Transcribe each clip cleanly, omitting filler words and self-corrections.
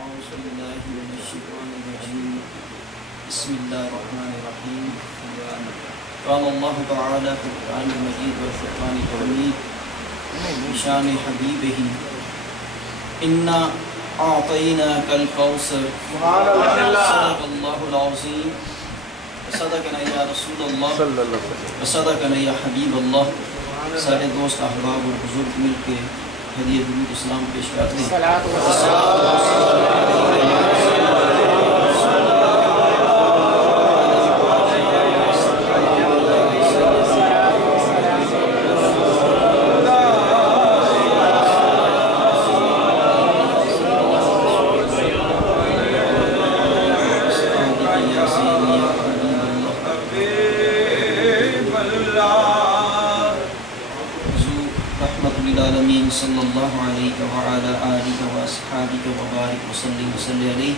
أعوذ بالله من الشيطان الرجيم بسم الله الرحمن الرحيم قال الله تعالى في القرآن المجيد والفرقان الحميد بشان حبيبه إنا أعطيناك الكوثر صدق الله العظيم وصدقنا يا رسول الله وصدقنا يا حبيب الله. سارے دوست احباب اور بزرگ مل کے ہدیہ درود اسلام پیش کرتے ہیں. صلی اللہ علیہ وعلی آلہ واصحابہ وبارک وسلم علیہ.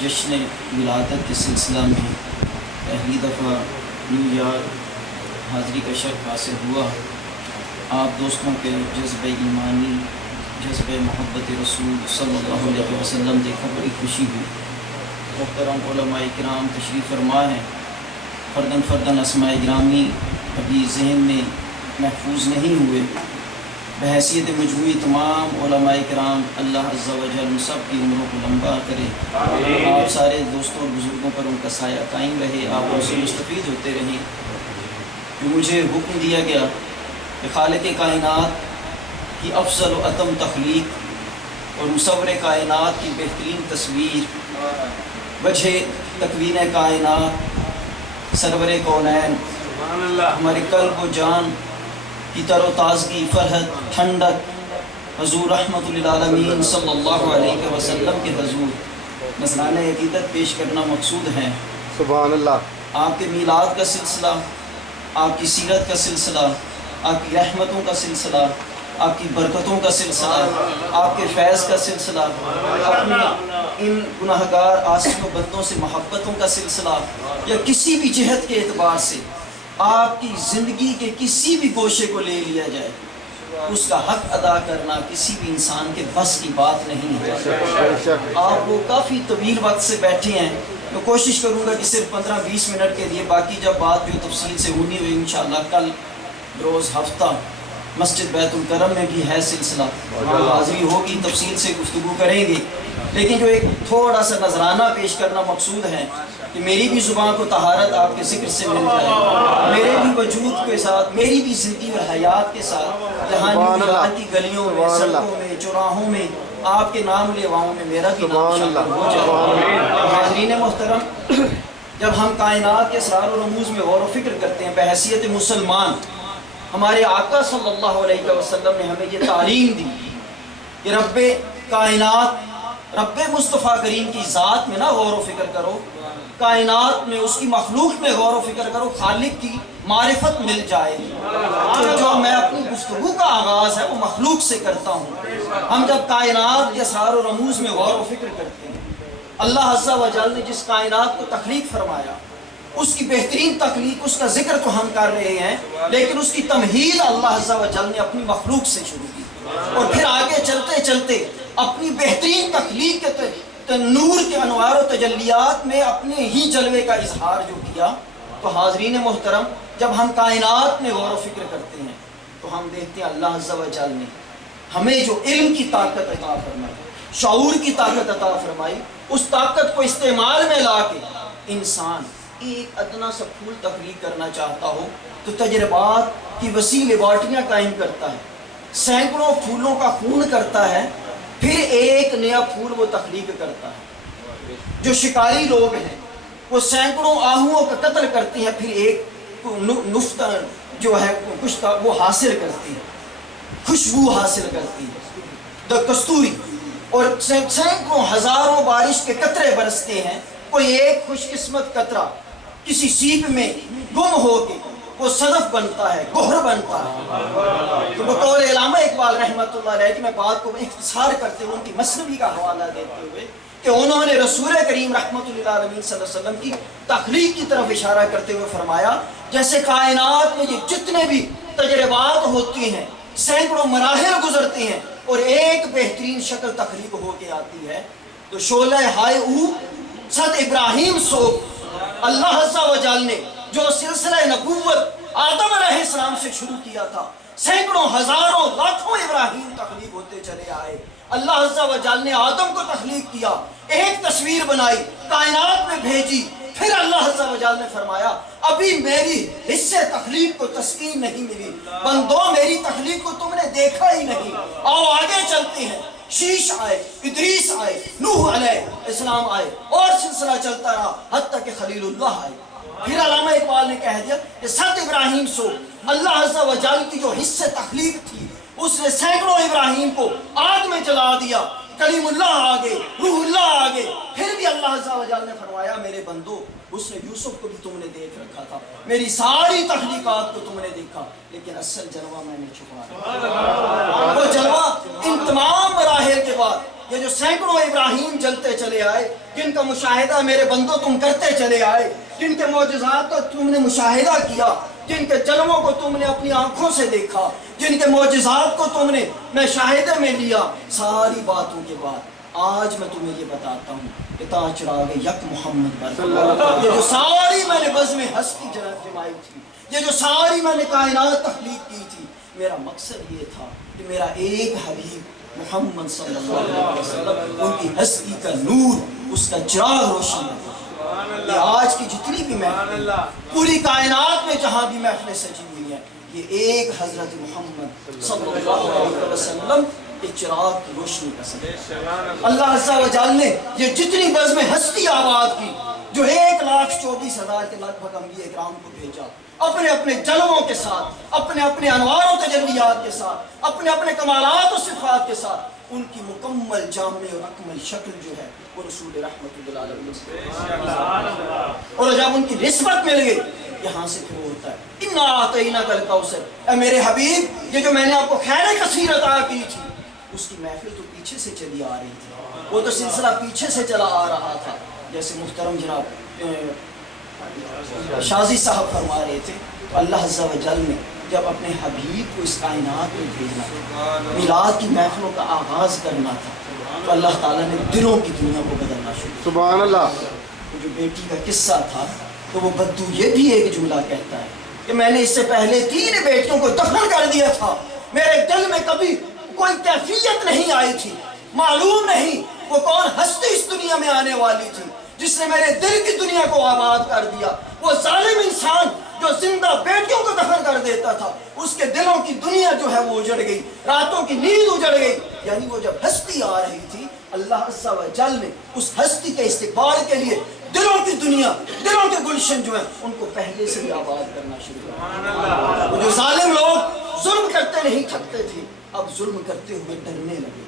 جشن ولادت کے سلسلہ میں پہلی دفعہ نیو یارک حاضری کا شرف حاصل ہوا. آپ دوستوں کے جذبہ ایمانی، جذبہ محبت رسول صلی اللہ علیہ وسلم دیکھ بڑی خوشی ہوئی. محترم علماء کرام تشریف فرما ہیں. فرداً اسماء گرامی ابھی ذہن میں محفوظ نہیں ہوئے. بحیثیت مجموعی تمام علماء کرام اللہ عز و جل ان سب کی عمروں کو لمبا کرے. آپ سارے دوستوں اور بزرگوں پر ان کا سایہ قائم رہے. آپ ان سے مستفید ہوتے رہیں. مجھے حکم دیا گیا کہ خالق کائنات کی افضل و اتم تخلیق اور مصور کائنات کی بہترین تصویر، وجہ تکوین کائنات، سرور کونین، ہمارے قلب و جان کی تر و تازگی، فرحت، ٹھنڈک حضور رحمت للعالمین صلی اللہ علیہ وسلم کے حضور نذرانہ عقیدت پیش کرنا مقصود ہے. سبحان اللہ. آپ کے میلاد کا سلسلہ، آپ کی سیرت کا سلسلہ، آپ کی رحمتوں کا سلسلہ، آپ کی برکتوں کا سلسلہ، آپ کے فیض کا سلسلہ، اپنے ان گناہگار عاصیوں بندوں سے محبتوں کا سلسلہ، یا کسی بھی جہت کے اعتبار سے آپ کی زندگی کے کسی بھی گوشے کو لے لیا جائے، اس کا حق ادا کرنا کسی بھی انسان کے بس کی بات نہیں ہے. آپ وہ کافی طویل وقت سے بیٹھے ہیں. میں کوشش کروں گا کہ صرف 15-20 منٹ کے لیے، باقی جب بات جو تفصیل سے ہونی ہوئی انشاءاللہ کل روز ہفتہ مسجد بیت الکرم میں بھی ہے سلسلہ، وہاں حاضری ہوگی، تفصیل سے گفتگو کریں گے. لیکن جو ایک تھوڑا سا نذرانہ پیش کرنا مقصود ہے کہ میری بھی زبان کو طہارت آپ کے ذکر سے مل جائے، میرے بھی وجود کے ساتھ، میری بھی زندگی و حیات کے ساتھ جہاں نیو یارک کی گلیوں میں، سڑکوں میں، چوراہوں میں آپ کے نام لیواؤں میں میرا بھی نام شامل ہو جائے. حاضرین محترم، جب ہم کائنات کے اسرار و رموز میں غور و فکر کرتے ہیں بحیثیت مسلمان، ہمارے آقا صلی اللہ علیہ وسلم نے ہمیں یہ تعلیم دی کہ رب کائنات، رب مصطفیٰ کریم کی ذات میں نہ غور و فکر کرو، کائنات میں اس کی مخلوق میں غور و فکر کرو، خالق کی معرفت مل جائے گی. جو میں اپنی گفتگو کا آغاز ہے وہ مخلوق سے کرتا ہوں. ہم جب کائنات کے اسرار و رموز میں غور و فکر کرتے ہیں، اللہ عز و جل نے جس کائنات کو تخلیق فرمایا، اس کی بہترین تخلیق، اس کا ذکر تو ہم کر رہے ہیں، لیکن اس کی تمہید اللہ عز و جل نے اپنی مخلوق سے شروع کی، اور پھر آگے چلتے چلتے اپنی بہترین تخلیق کے نور کے انوار و تجلیات میں اپنے ہی جلوے کا اظہار جو کیا. تو حاضرین محترم، جب ہم کائنات میں غور و فکر کرتے ہیں تو ہم دیکھتے ہیں اللہ عز و جل نے ہمیں جو علم کی طاقت عطا فرمائی، شعور کی طاقت عطا فرمائی، اس طاقت کو استعمال میں لا کے انسان ایک ادنا سا پھول تخلیق کرنا چاہتا ہو تو تجربات کی وسیع لیبارٹریاں قائم کرتا ہے، سینکڑوں پھولوں کا خون کرتا ہے، پھر ایک نیا پھول وہ تخلیق کرتا ہے. جو شکاری لوگ ہیں وہ سینکڑوں آہوؤں کا قتل کرتے ہیں، پھر ایک نفتہ جو ہے کچھ وہ حاصل کرتی ہے، خوشبو حاصل کرتی ہے، کستوری. اور سینکڑوں ہزاروں بارش کے قطرے برستے ہیں، کوئی ایک خوش قسمت قطرہ کسی سیپ میں گم ہو کے وہ صدف بنتا ہے، گوہر بنتا ہے. تو بطور علامہ اقبال رحمۃ اللہ علیہ کی میں بات کو اختصار کرتے ہوئے ان کی مثنوی کا حوالہ دیتے ہوئے کہ انہوں نے رسول کریم رحمت للعالمین صلی اللہ علیہ وسلم کی تخلیق کی طرف اشارہ کرتے ہوئے فرمایا جیسے کائنات میں یہ جتنے بھی تجربات ہوتی ہیں، سینکڑوں مراحل گزرتے ہیں، اور ایک بہترین شکل تخلیق ہو کے آتی ہے تو شعلہ ہائے او صد ابراہیم سو اللہ عز و جل نے جو سلسلہ نبوت آدم علیہ السلام سے شروع کیا تھا، سینکڑوں ہزاروں لاکھوں ابراہیم تخلیق ہوتے چلے آئے۔ اللہ عز و جل نے آدم کو تخلیق کیا، ایک تصویر بنائی، کائنات میں بھیجی، پھر اللہ عز و جل نے فرمایا ابھی میری حصے تخلیق کو تسکین نہیں ملی، بندو میری تخلیق کو تم نے دیکھا ہی نہیں، آؤ آگے چلتے ہیں۔ شیش آئے، ادریس آئے، نوح علیہ السلام آئے، اور سلسلہ چلتا رہا حتیٰ کہ خلیل اللہ آئے۔ پھر علامہ اقبال نے کہہ دیا کہ صد ابراہیم سو اللہ عز و جل کی جو حصے تخلیق تھی اس نے سینکڑوں ابراہیم کو آگ میں جلا دیا، کلیم اللہ آگے، روح اللہ آگے۔ پھر بھی اللہ عز و جل نے فرمایا میرے بندو اس نے یوسف کو بھی تم نے دیکھ رکھا تھا، میری ساری تخلیقات کو تم نے دیکھا، لیکن اصل جلوہ میں نے چھپا رکھا۔ وہ جلوہ ان تمام مراحل کے بعد یہ جو سینکڑوں ابراہیم جلتے چلے آئے، جن کا مشاہدہ میرے بندوں تم کرتے چلے آئے، جن کے معجزات کا تم نے مشاہدہ کیا، جن کے جلووں کو تم نے اپنی آنکھوں سے دیکھا، جن کے معجزات کو تم نے میں شاہدے میں لیا، ساری باتوں کے بعد آج میں تمہیں یہ بتاتا ہوں کہ تا چراغ یک محمد پر یہ جو ساری میں نے بزم ہستی جمائی تھی، یہ جو ساری میں نے کائنات تخلیق کی تھی، میرا مقصد یہ تھا کہ میرا ایک حبیب محمد صلی اللہ علیہ وسلم ان کی ہستی کا نور، اس کا چراغ روشن ہے۔ یہ آج کی جتنی بھی محفل پوری کائنات میں جہاں بھی محفلیں سجی ہوئی ہیں، یہ ایک حضرت محمد صلی اللہ علیہ وسلم کے چراغ کی روشنی کا سبب۔ اللہ عز و جل نے یہ جتنی بزم ہستی آباد کی، جو 1,24,000 کے لگ بھگ انبیاء اکرام کو بھیجا، اپنے اپنے جلووں کے ساتھ، اپنے اپنے انوار و تجلیات کے ساتھ، اپنے اپنے کمالات و صفات کے ساتھ، ان کی مکمل جامع اور اکمل شکل جو ہے وہ رسول رحمت للعالمین، اور جب ان کی نسبت مل گئی یہاں سے پھر ہوتا ہے اِنَّا أَعْطَيْنَاكَ الْكَوْثَرَ، اے میرے حبیب یہ جو میں نے آپ کو خیر کثیر عطا کی تھی، اس کی محفل تو پیچھے سے چلی آ رہی تھی، وہ تو سلسلہ پیچھے سے چلا آ رہا تھا۔ جیسے محترم جناب شازی صاحب فرما رہے تھے، تو اللہ عز و جل نے جب اپنے حبیب کو اس کائنات میں بھیجنا، میلاد کی محفلوں کا آغاز کرنا تھا، تو اللہ تعالیٰ نے دلوں کی دنیا کو بدلنا شروع کیا۔ سبحان اللہ۔ جو بیٹی کا قصہ تھا تو وہ بدو یہ بھی ایک جملہ کہتا ہے کہ میں نے اس سے پہلے 3 بیٹیوں کو دفن کر دیا تھا، میرے دل میں کبھی کوئی کیفیت نہیں آئی تھی، معلوم نہیں وہ کون ہستی اس دنیا میں آنے والی تھی جس نے میرے دل کی دنیا کو آباد کر دیا۔ وہ ظالم انسان جو زندہ بیٹیوں کو دفن کر دیتا تھا، اس کے دلوں کی دنیا جو ہے وہ اجڑ گئی، راتوں کی نیند اجڑ گئی۔ یعنی وہ جب ہستی آ رہی تھی، اللہ عز و جل نے اس ہستی کے استقبال کے لیے دلوں کی دنیا، دلوں کے گلشن جو ہیں ان کو پہلے سے بھی آباد کرنا شروع کیا۔ وہ جو ظالم لوگ ظلم کرتے نہیں تھکتے تھے، اب ظلم کرتے ہوئے ڈرنے لگے،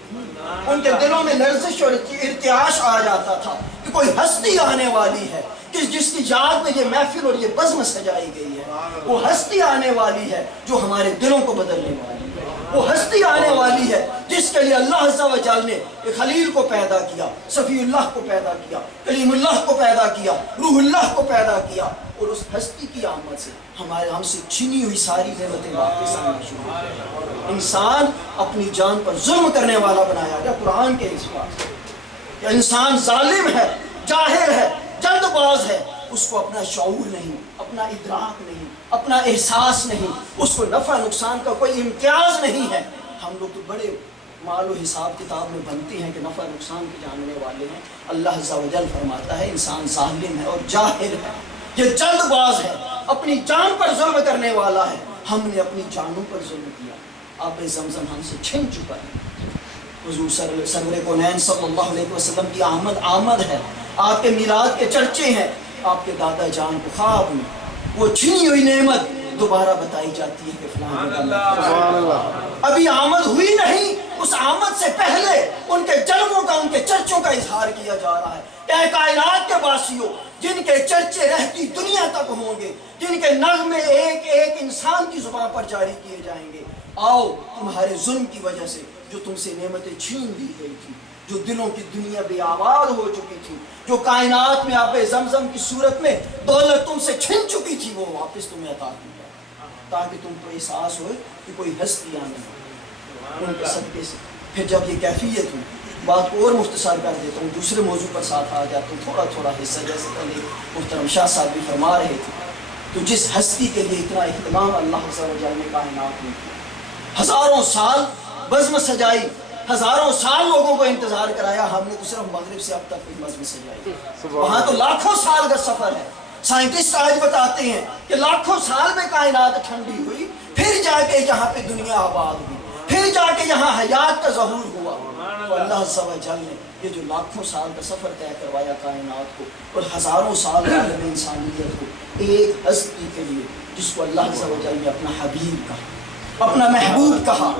ان کے دلوں میں لرزش اور ارتعاش آ جاتا تھا کہ کوئی ہستی آنے والی ہے، کہ جس کی یاد میں یہ محفل اور یہ بزم سجائی گئی ہے، وہ ہستی آنے والی ہے جو ہمارے دلوں کو بدلنے والی ہے، وہ ہستی آنے والی ہے جس کے لیے اللہ عز و جل نے خلیل کو پیدا کیا، صفی اللہ کو پیدا کیا، کلیم اللہ کو پیدا کیا، روح اللہ کو پیدا کیا، اور اس ہستی کی آمد سے ہم سے چھینی ہوئی ساری نعمتیں واپس آنا شروع ہوئی۔ انسان اپنی جان پر ظلم کرنے والا بنایا گیا قرآن کے اس بات سے کہ انسان ظالم ہے، جاہل ہے، جلد باز ہے، اس کو اپنا شعور نہیں، اپنا ادراک نہیں، اپنا احساس نہیں، اس کو نفع نقصان کا کوئی امتیاز نہیں ہے۔ ہم لوگ تو بڑے مال و حساب کتاب میں بنتے ہیں کہ نفع نقصان کے جاننے والے ہیں۔ اللہ عز و جل فرماتا ہے انسان ظالم ہے اور جاہل ہے، یہ جلد باز ہے، اپنی جان پر ظلم کرنے والا ہے۔ ہم نے اپنی جانوں پر ظلم کیا، آب زمزم ہم سے چھن چکا ہے۔ حضور سرور کونین صلی اللہ علیہ وسلم کی آمد ہے، آپ کے میلاد کے چرچے ہیں، آپ کے دادا جان کو خواب میں وہ چھینی ہوئی نعمت دوبارہ بتائی جاتی ہے کہ فلاں ابھی آمد ہوئی نہیں، اس آمد سے پہلے ان کے جلووں کا، ان کے چرچوں کا اظہار کیا جا رہا ہے کہ اے کائنات کے باسیوں، جن کے چرچے رہتی دنیا تک ہوں گے، جن کے نغمے ایک ایک انسان کی زبان پر جاری کیے جائیں گے، آؤ تمہارے ظلم کی وجہ سے جو تم سے نعمتیں چھین لی گئی تھی، جو دلوں کی دنیا بے آباد ہو چکی تھی، جو کائنات میں آب زمزم کی صورت میں دولت تم سے چھن چکی تھی، وہ واپس تمہیں عطا کی جائے، تاکہ تم کو احساس ہو کہ کوئی ہستی آنے ان کے صدقے سے پھر جب یہ کیفیت ہوئی، بات کو اور مختصر کر دیتا ہوں، دوسرے موضوع پر ساتھ آ جاتا ہوں، تھوڑا تھوڑا حصہ، جیسے پہلے محترم شاہ صاحب بھی فرما رہے تھے. تو جس ہستی کے لیے اتنا اہتمام اللہ عز و جل نے کائنات میں کیا، ہزاروں سال بزم سجائی، ہزاروں سال لوگوں کو انتظار کرایا، ہم نے تو صرف مغرب سے اب تک کوئی بزم سجائی، وہاں تو لاکھوں سال کا سفر ہے. سائنٹسٹ آج بتاتے ہیں کہ لاکھوں سال میں کائنات ٹھنڈی ہوئی، پھر جا کے یہاں پہ دنیا آباد ہوئی، پھر جا کے یہاں حیات کا ظہور ہوا. تو اللہ عز و جل نے یہ جو لاکھوں سال کا سفر طے کروایا کائنات کو، اور ہزاروں سال عالم انسانیت کو، ایک ہستی کے لیے جس کو اللہ عز و جل نے اپنا حبیب کہا، اپنا محبوب کہا،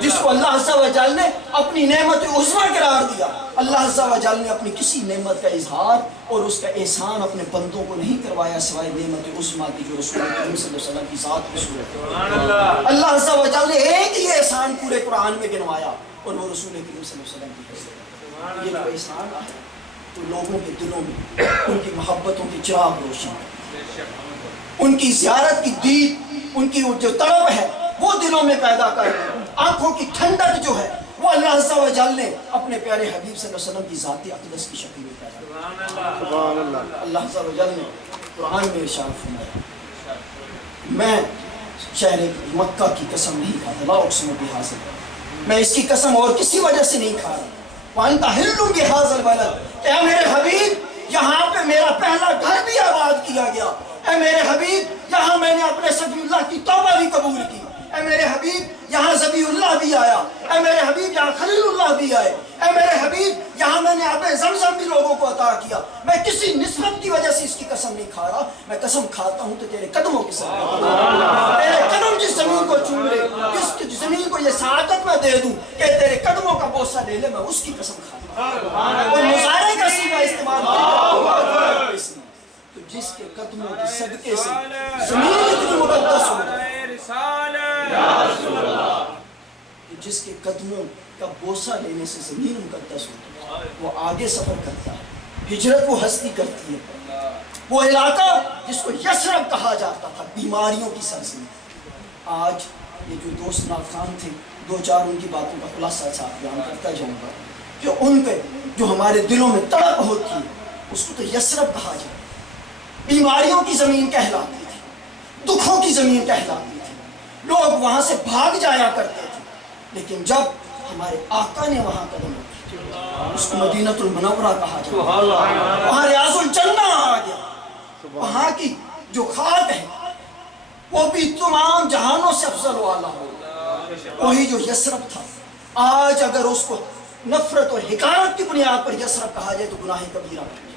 جس کو اللہ عز و جل نے اپنی نعمت عظمیٰ قرار دیا. اللہ عز و جل نے اپنی کسی نعمت کا اظہار اور اس کا احسان اپنے بندوں کو نہیں کروایا سوائے نعمت عظمیٰ کی، جو رسول کریم صلی اللہ علیہ وسلم کی ذات کی صورت ہے. اللہ عز و جل نے ایک ہی احسان پورے قرآن میں گنوایا، اور وہ رسول کریم صلی اللہ علیہ وسلم کی حضرت. یہ جو احسان ہے تو لوگوں کے دلوں میں ان کی محبتوں کی چراغ روشن، ان کی زیارت کی دید، ان کی جو طلب ہے وہ دلوں میں پیدا کر، آنکھوں کی ٹھنڈک جو ہے وہ اللہ عز و جل نے اپنے پیارے حبیب صلی اللہ علیہ وسلم کی ذات اقدس کی شکل میں پیدا کیا. اللہ عز و جل نے قرآن میں ارشاد فرمایا، میں شہر مکہ کی قسم نہیں کھاتا، لا اقسم بہذا، میں اس کی قسم اور کسی وجہ سے نہیں کھا رہا. وانت حل بہذا البلد، اے میرے حبیب یہاں پہ میرا پہلا گھر بھی آباد کیا گیا. اے میرے حبیب یہاں میں نے اپنے صفی اللہ کی توبہ بھی قبول کی. اے میرے حبیب یہاں ذبی اللہ بھی آیا. اے میرے حبیب یہاں خلیل اللہ بھی آئے. اے میرے حبیب یہاں میں نے اپنے زمزم بھی لوگوں کو عطا کیا. میں کسی نسبت کی وجہ سے اس کی قسم نہیں کھا رہا، میں قسم کھاتا ہوں تو تیرے قدموں کی ساتھ، تیرے قدم جس زمین کو چوم لے، جس زمین کو یہ سعادت میں دے دوں کہ تیرے قدموں کا بوسہ لے لے، میں اس کی قسم کھاتا ہوں. اور مظاہرے کا صیغہ استعمال کیا تو جس کے قدموں کے صدقے سے زمین اتنی مقدس ہو، جس کے قدموں کا بوسہ لینے سے زمین مقدس ہوتی ہے، وہ آگے سفر کرتا ہے، ہجرت وہ ہستی کرتی ہے. وہ علاقہ جس کو یثرب کہا جاتا تھا، بیماریوں کی سرزمین. آج یہ جو دوست ناکام تھے، دو چار ان کی باتوں کا خلاصہ صاحب بیان کرتا جاؤں گا کہ ان پہ جو ہمارے دلوں میں تڑپ ہوتی ہے اس کو تو یثرب کہا جاتا ہے. بیماریوں کی زمین کہلاتی تھی، دکھوں کی زمین کہلاتی تھی، لوگ وہاں سے بھاگ جایا کرتے تھے. لیکن جب ہمارے آقا نے وہاں قدم رکھی، اس کو مدینۃ المنورہ کہا جاتا ہے، وہاں ریاض الجنہ آ گیا. وہاں کی جو خاک ہے وہ بھی تمام جہانوں سے افضل و اعلیٰ ہو. وہی جو یثرب تھا، آج اگر اس کو نفرت اور حقارت کی بنیاد پر یثرب کہا جائے تو گناہ کبیرہ ہے.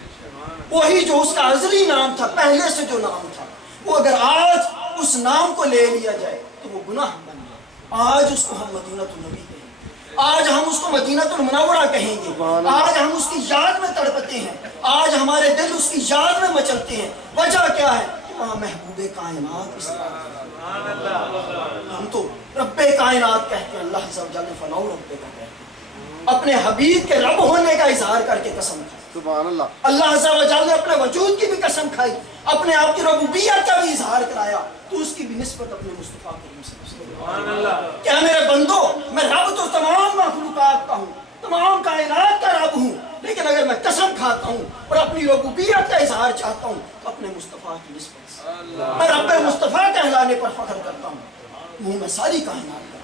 وہی جو اس کا ازلی نام تھا، پہلے سے جو نام تھا، وہ اگر آج اس نام کو لے لیا جائے تو وہ گناہ بن گیا. آج اس کو ہم مدینۃ النبی کہیں گے، آج ہم اس کو مدینۃ المنورہ کہیں گے، آج ہم اس کی یاد میں تڑپتے ہیں، آج ہمارے دل اس کی یاد میں مچلتے ہیں. وجہ کیا ہے؟ کہ وہاں محبوب کائنات اس طرح، ہم تو رب کائنات کہتے ہیں، اللہ عز و جل نے فلاح رب کا کہتے ہیں. اپنے حبیب کے رب ہونے کا اظہار کر کے قسم کھائی. سبحان اللہ. اللہ عز و جل نے اپنے وجود کی بھی قسم کھائی، اپنے آپ کی ربوبیت کا بھی اظہار کرایا، تو اس کی بھی نسبت اپنے مصطفیٰ کریم صلی اللہ علیہ وسلم. کیا میرے بندو، میں رب تو تمام مخلوقات کا ہوں، تمام کائنات کا رب ہوں، لیکن اگر میں قسم کھاتا ہوں اور اپنی ربوبیت کا اظہار چاہتا ہوں تو اپنے مصطفیٰ کی نسبت سے میں رب مصطفیٰ کہلانے پر فخر کرتا ہوں. ہوں میں ساری کائنات کا،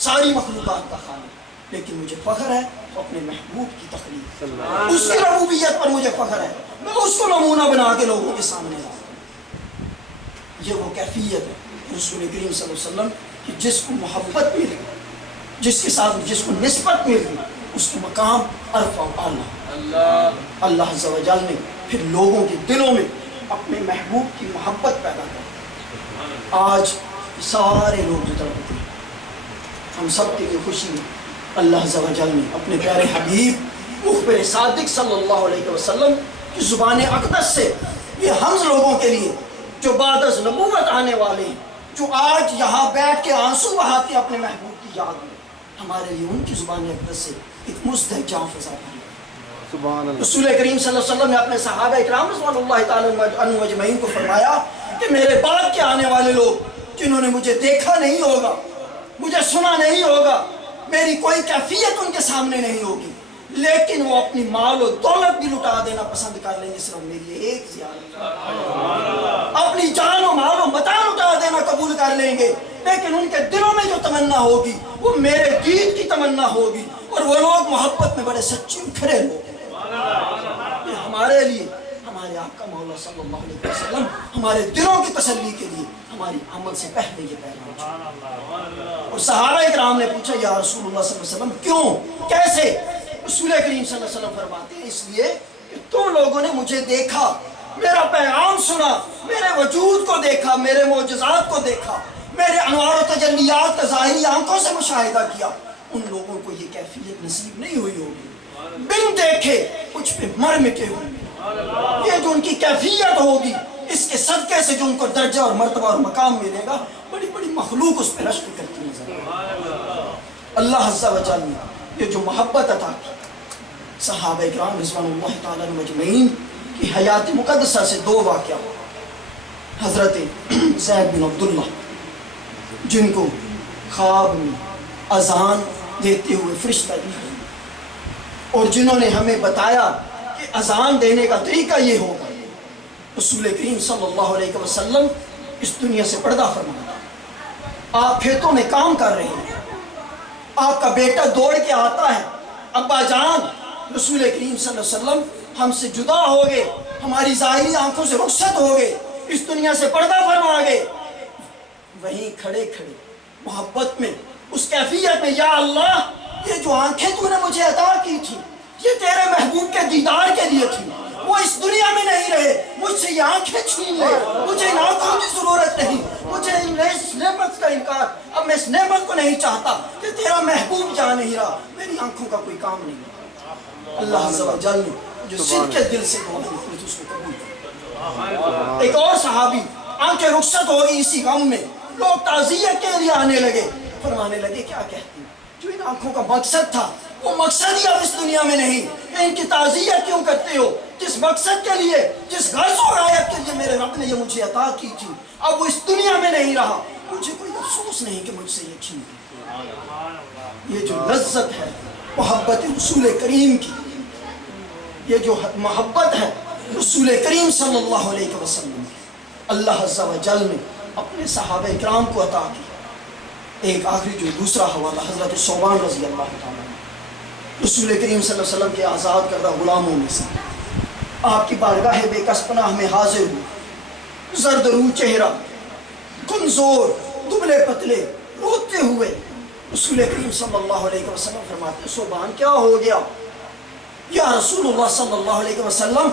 ساری مخلوقات کا خالق، لیکن مجھے فخر ہے تو اپنے محبوب کی تخلیق، اس کی ربوبیت پر مجھے فخر ہے، میں اس کو نمونہ بنا کے لوگوں کے سامنے لاتا ہوں. یہ وہ کیفیت ہے رسول کریم صلی اللہ علیہ وسلم کہ جس کو محبت مل گئی، جس کے ساتھ جس کو نسبت مل گئی، اس کے مقام عرفہ و اعلیٰ. اللہ عز و جل نے پھر لوگوں کے دلوں میں اپنے محبوب کی محبت پیدا کر. آج سارے لوگ جو تڑپتے ہیں، ہم سب کے لیے خوشی ہے، اللہ عز و جل نے اپنے پیارے حبیب مخبر صادق صلی اللہ علیہ وسلم کی زبان اقدس سے یہ ہم لوگوں کے لیے جو بعد از نبوت آنے والے ہیں، جو آج یہاں بیٹھ کے آنسو بہاتے اپنے محبوب کی یاد میں، ہمارے لیے ان کی زبان اقدس سے ایک مزدہ جاں فضا بنی. سبحان اللہ. رسول کریم صلی اللہ علیہ وسلم نے اپنے صحابہ اکرام رضوان اللہ تعالی عنہم اجمعین کو فرمایا کہ میرے بعد کے آنے والے لوگ جنہوں نے مجھے دیکھا نہیں ہوگا، مجھے سنا نہیں ہوگا، میری کوئی کیفیت ان کے سامنے نہیں ہوگی، لیکن وہ اپنی مال و دولت بھی لٹا دینا پسند کر لیں گے صرف میری ایک زیارت، اپنی جان و مال و متاع لٹا دینا قبول کر لیں گے، لیکن ان کے دلوں میں جو تمنا ہوگی وہ میرے دین کی تمنا ہوگی، اور وہ لوگ محبت میں بڑے سچے کھڑے لوگ ہیں۔ یہ ہمارے لیے ہمارے آقا مولا صلی اللہ علیہ وسلم ہمارے دلوں کی تسلی کے لیے ہماری عمل سے پہلے یہ پیغام چھوڑا۔ اور صحابہ اکرام نے پوچھا یا رسول اللہ صلی اللہ علیہ وسلم کیوں، کیسے؟ رسول کریم صلی اللہ علیہ وسلم فرماتے ہیں اس لیے کہ تم لوگوں نے مجھے دیکھا، میرا پیغام سنا، میرے وجود کو دیکھا، میرے معجزات کو دیکھا، میرے انوار و تجلیات کا ظاہری آنکھوں سے مشاہدہ کیا، ان لوگوں کو یہ کیفیت نصیب نہیں ہوئی ہوگی، بن دیکھے کچھ پہ مر مٹے ہوئے۔ یہ جو ان کی کیفیت ہوگی، اس کے صدقے سے جو ان کو درجہ اور مرتبہ اور مقام ملے گا، بڑی بڑی مخلوق اس پہ رشک کرتی نظر آئے گی۔ اللہ عز و جل نے یہ جو محبت عطا کی، صحابہ اکرام رضوان اللہ تعالیٰ مجمعین کی حیات مقدسہ سے دو واقعہ، حضرت زید بن عبداللہ جن کو خواب میں اذان دیتے ہوئے فرشتہ دکھایا، اور جنہوں نے ہمیں بتایا کہ اذان دینے کا طریقہ یہ ہوگا۔ رسول کریم صلی اللہ علیہ وسلم اس دنیا سے پردہ فرمایا، آپ کھیتوں میں کام کر رہے ہیں، آپ کا بیٹا دوڑ کے آتا ہے، ابا جان رسول کریم صلی اللہ علیہ وسلم ہم سے جدا ہو گئے، ہماری ظاہری آنکھوں سے رخصت ہو گئے، اس دنیا سے پردہ فرما گئے۔ وہیں کھڑے کھڑے محبت میں، اس کیفیت میں، یا اللہ یہ جو آنکھیں تو نے مجھے عطا کی تھی یہ تیرے محبوب کے دیدار کے لیے تھی، وہ اس دنیا میں نہیں رہے، مجھ سے یہ آنکھیں چھین لے، مجھے ان آنکھوں کی ضرورت نہیں، مجھے اس نعمت کا انکار، اب میں اس نعمت کو نہیں چاہتا کہ تیرا محبوب جا نہیں رہا، میری آنکھوں کا کوئی کام نہیں۔ اللہ عز و جل نے جو صدق کے دل سے دعا کی اس کو قبول کر۔ ایک اور صحابی آنکھیں رخصت ہو گئی اسی غم میں، لوگ تعزیت کے لیے آنے لگے، فرمانے لگے کیا کہتے ہیں، جو ان آنکھوں کا مقصد تھا وہ مقصد ہی اب اس دنیا میں نہیں، ان کی تعزیت کیوں کرتے ہو؟ جس مقصد کے لیے، جس غرض و غایت کے لیے میرے رب نے یہ مجھے عطا کی تھی اب وہ اس دنیا میں نہیں رہا، مجھے کوئی افسوس نہیں کہ مجھ سے یہ چھین گئی۔ یہ جو لذت ہے محبت رسول کریم کی، یہ جو محبت ہے رسول کریم صلی اللہ علیہ وسلم کی، اللہ عز و جل نے اپنے صحابہ اکرام کو عطا کی۔ ایک آخری جو دوسرا حوالہ حضرت ثوبان رضی اللہ تعالیٰ رسول کریم صلی اللہ علیہ وسلم کے آزاد کردہ غلاموں میں سے، آپ کی بارگاہ بے کس پناہ میں حاضر ہوئے، زرد رو چہرہ، کمزور، دبلے پتلے، روتے ہوئے رسول کریم صلی اللہ علیہ وسلم فرماتے ہیں ثوبان کیا ہو گیا؟ یا رسول اللہ صلی اللہ علیہ وسلم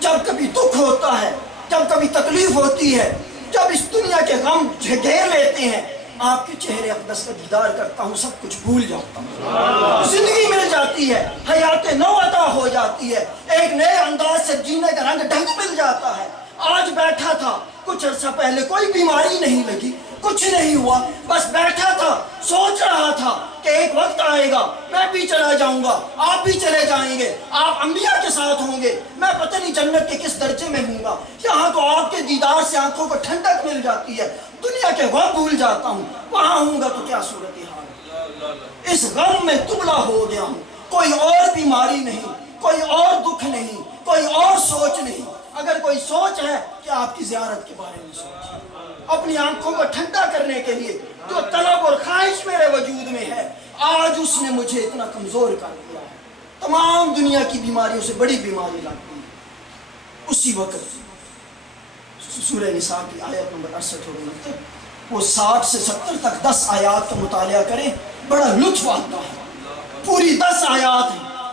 جب کبھی دکھ ہوتا ہے، جب کبھی تکلیف ہوتی ہے، جب اس دنیا کے غم گھیر لیتے ہیں، آپ کے چہرے اقدس کا دیدار کرتا ہوں، سب کچھ بھول جاتا ہوں، زندگی مل جاتی ہے، حیات نو عطا ہو جاتی ہے، ایک نئے انداز سے جینے کا رنگ ڈھنگ مل جاتا ہے۔ آج بیٹھا تھا، کچھ عرصہ پہلے کوئی بیماری نہیں لگی، کچھ نہیں ہوا، بس بیٹھا تھا، سوچ رہا تھا کہ ایک وقت آئے گا میں بھی چلا جاؤں گا، آپ بھی چلے جائیں گے، آپ انبیاء کے ساتھ ہوں گے، میں پتہ نہیں جنت کے کس درجے میں ہوں گا، یہاں تو آپ کے دیدار سے آنکھوں کو ٹھنڈک مل جاتی ہے، دنیا کے غم بھول جاتا ہوں، وہاں ہوں گا تو کیا صورتحال ہے۔ اس غم میں دبلا ہو گیا ہوں، کوئی اور بیماری نہیں، کوئی اور دکھ نہیں، کوئی اور سوچ نہیں۔ اگر کوئی سوچ ہے کہ آپ کی زیارت کے بارے میں سوچ، اپنی آنکھوں کو ٹھنڈا کرنے کے لیے جو طلب اور خواہش میرے وجود میں ہے، آج اس نے مجھے اتنا کمزور کر دیا ہے، تمام دنیا کی بیماریوں سے بڑی بیماری لگتی ہے۔ اسی وقت سورہ نساء کی آیت نمبر 68 اور 69، وہ 60 سے 70 تک 10 آیات کا مطالعہ کریں، بڑا لطف آتا ہے، پوری 10 آیات ہیں،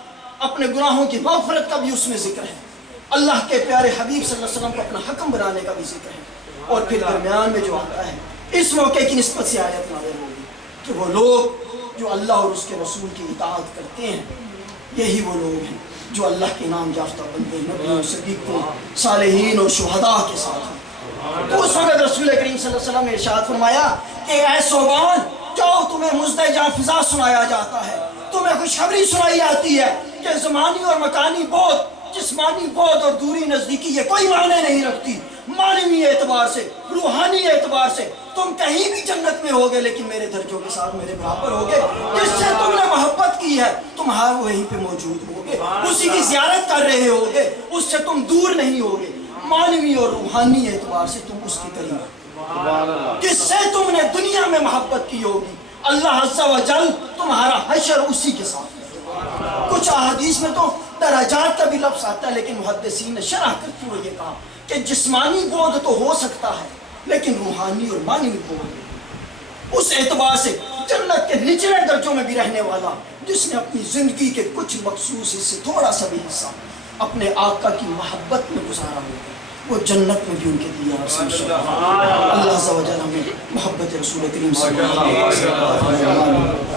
اپنے گناہوں کی مغفرت کا بھی اس میں ذکر ہے، اللہ کے پیارے حبیب صلی اللہ علیہ وسلم کو اپنا حکم بنانے کا بھی ذکر ہے، اور پھر درمیان میں جو آتا ہے اس موقع کی نسبت سے آیت نازل ہوگی کہ وہ لوگ جو اللہ اور اس کے رسول کی اطاعت کرتے ہیں، یہی وہ لوگ ہیں جو اللہ کے نام یافتہ بندے، نبیوں، صدیقوں، صالحین اور شہداء کے ساتھ ہیں۔ تو اس وقت رسول کریم صلی اللہ علیہ وسلم نے ارشاد فرمایا کہ اے ثوبان، جاؤ تمہیں مزدجع فضا سنایا جاتا ہے، تمہیں خوشخبری سنائی جاتی ہے کہ زمانی اور مکانی بعد، جسمانی بعد اور دوری نزدیکی یہ کوئی معنی نہیں رکھتی، معنوی اعتبار سے، روحانی اعتبار سے تم کہیں بھی جنت میں ہوگے لیکن میرے درجوں کے ساتھ میرے برابر ہوگے. جس سے تم نے محبت کی ہے تم ہر وہیں پہ موجود ہوگے, اسی کی زیارت کر رہے ہوگے, اس سے تم دور نہیں ہوگے. معنوی اور روحانی اعتبار سے تم اس کے قریب ہو. جس سے تم نے دنیا میں محبت کی ہوگی اللہ عز و جل تمہارا حشر اسی کے ساتھ. کچھ احادیث میں تو درجات کا بھی لفظ آتا ہے, لیکن محدثین نے شرح کرتے ہوئے یہ کہا کہ جسمانی بود تو ہو سکتا ہے لیکن روحانی اور معنوی بود اس اعتبار سے جنت کے نچلے درجوں میں بھی رہنے والا, جس نے اپنی زندگی کے کچھ مخصوص حصے, تھوڑا سا بھی حصہ اپنے آقا کی محبت میں گزارا ہوگا, وہ جنت میں بھی ان کے دیار سے. اللہ عز و جل ہمیں محبت رسول کریم صلی اللہ علیہ وسلم